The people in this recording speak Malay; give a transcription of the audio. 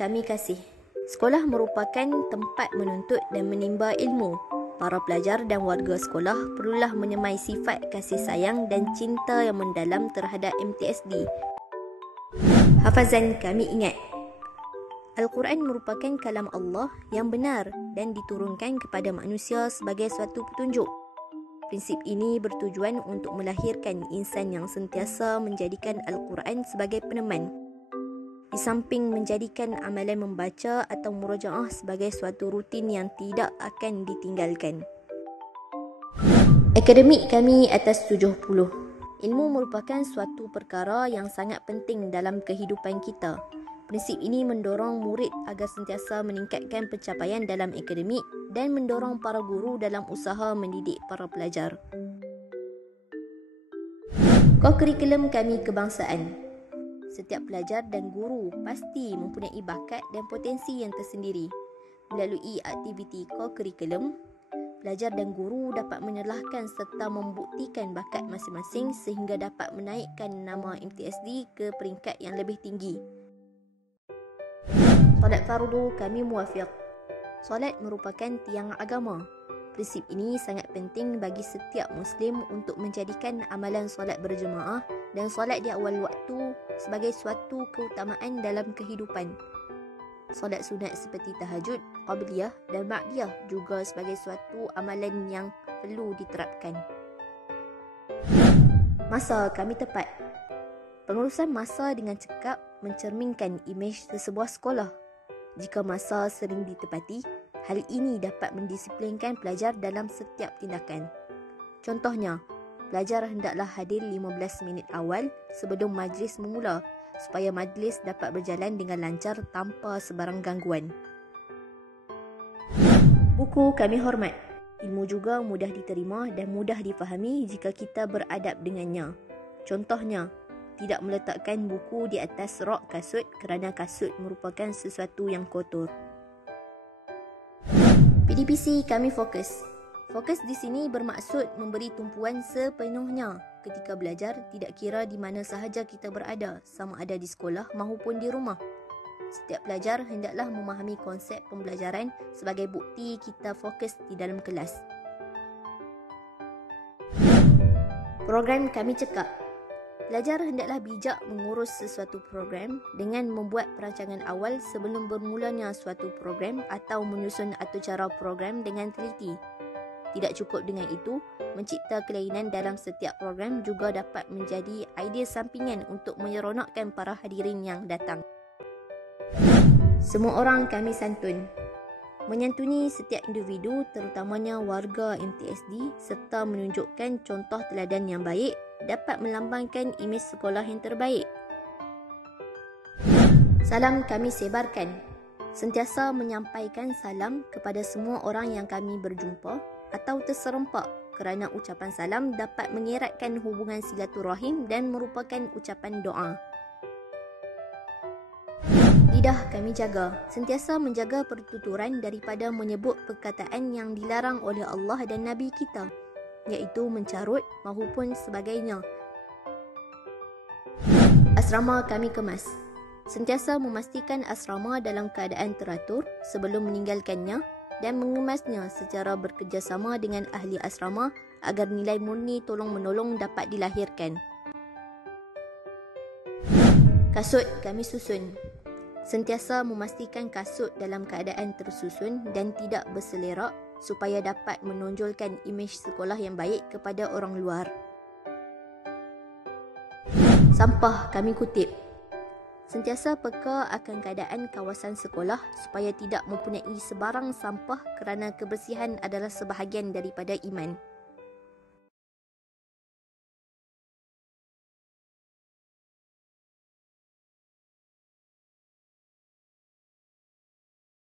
kami kasih, sekolah merupakan tempat menuntut dan menimba ilmu. Para pelajar dan warga sekolah perlulah menyemai sifat kasih sayang dan cinta yang mendalam terhadap MTSD. Hafazan kami ingat, Al-Quran merupakan kalam Allah yang benar dan diturunkan kepada manusia sebagai suatu petunjuk. Prinsip ini bertujuan untuk melahirkan insan yang sentiasa menjadikan Al-Quran sebagai peneman, di samping menjadikan amalan membaca atau murajaah sebagai suatu rutin yang tidak akan ditinggalkan. Akademik kami atas 70. Ilmu merupakan suatu perkara yang sangat penting dalam kehidupan kita. Prinsip ini mendorong murid agar sentiasa meningkatkan pencapaian dalam akademik dan mendorong para guru dalam usaha mendidik para pelajar. Kurikulum kami kebangsaan. Setiap pelajar dan guru pasti mempunyai bakat dan potensi yang tersendiri. Melalui aktiviti kurikulum, pelajar dan guru dapat menyerlahkan serta membuktikan bakat masing-masing sehingga dapat menaikkan nama MTSD ke peringkat yang lebih tinggi. Solat fardu kami muafiq. Solat merupakan tiang agama. Prinsip ini sangat penting bagi setiap Muslim untuk menjadikan amalan solat berjemaah dan solat di awal waktu sebagai suatu keutamaan dalam kehidupan. Solat sunat seperti tahajud, qabliyah dan ba'diyah juga sebagai suatu amalan yang perlu diterapkan. Masa kami tepat. Pengurusan masa dengan cekap mencerminkan imej sesebuah sekolah. Jika masa sering ditepati, hal ini dapat mendisiplinkan pelajar dalam setiap tindakan. Contohnya, pelajar hendaklah hadir 15 minit awal sebelum majlis memula supaya majlis dapat berjalan dengan lancar tanpa sebarang gangguan. Buku kami hormat. Ilmu juga mudah diterima dan mudah difahami jika kita beradab dengannya. Contohnya, tidak meletakkan buku di atas rok kasut kerana kasut merupakan sesuatu yang kotor. PDPC kami fokus. Fokus di sini bermaksud memberi tumpuan sepenuhnya ketika belajar, tidak kira di mana sahaja kita berada, sama ada di sekolah maupun di rumah. Setiap pelajar hendaklah memahami konsep pembelajaran sebagai bukti kita fokus di dalam kelas. Program kami cekap. Pelajar hendaklah bijak mengurus sesuatu program dengan membuat perancangan awal sebelum bermulanya suatu program atau menyusun atur cara program dengan teliti. Tidak cukup dengan itu, mencipta kelainan dalam setiap program juga dapat menjadi idea sampingan untuk menyeronokkan para hadirin yang datang. Semua orang kami santun. Menyantuni setiap individu, terutamanya warga MTSD, serta menunjukkan contoh teladan yang baik dapat melambangkan imej sekolah yang terbaik. Salam kami sebarkan. Sentiasa menyampaikan salam kepada semua orang yang kami berjumpa atau terserempak kerana ucapan salam dapat mengeratkan hubungan silaturahim dan merupakan ucapan doa. Lidah kami jaga. Sentiasa menjaga pertuturan daripada menyebut perkataan yang dilarang oleh Allah dan Nabi kita, iaitu mencarut maupun sebagainya. Asrama kami kemas. Sentiasa memastikan asrama dalam keadaan teratur sebelum meninggalkannya dan mengemasnya secara bekerjasama dengan ahli asrama agar nilai murni tolong-menolong dapat dilahirkan. Kasut kami susun. Sentiasa memastikan kasut dalam keadaan tersusun dan tidak berselerak supaya dapat menonjolkan imej sekolah yang baik kepada orang luar. Sampah kami kutip. Sentiasa peka akan keadaan kawasan sekolah supaya tidak mempunyai sebarang sampah kerana kebersihan adalah sebahagian daripada iman.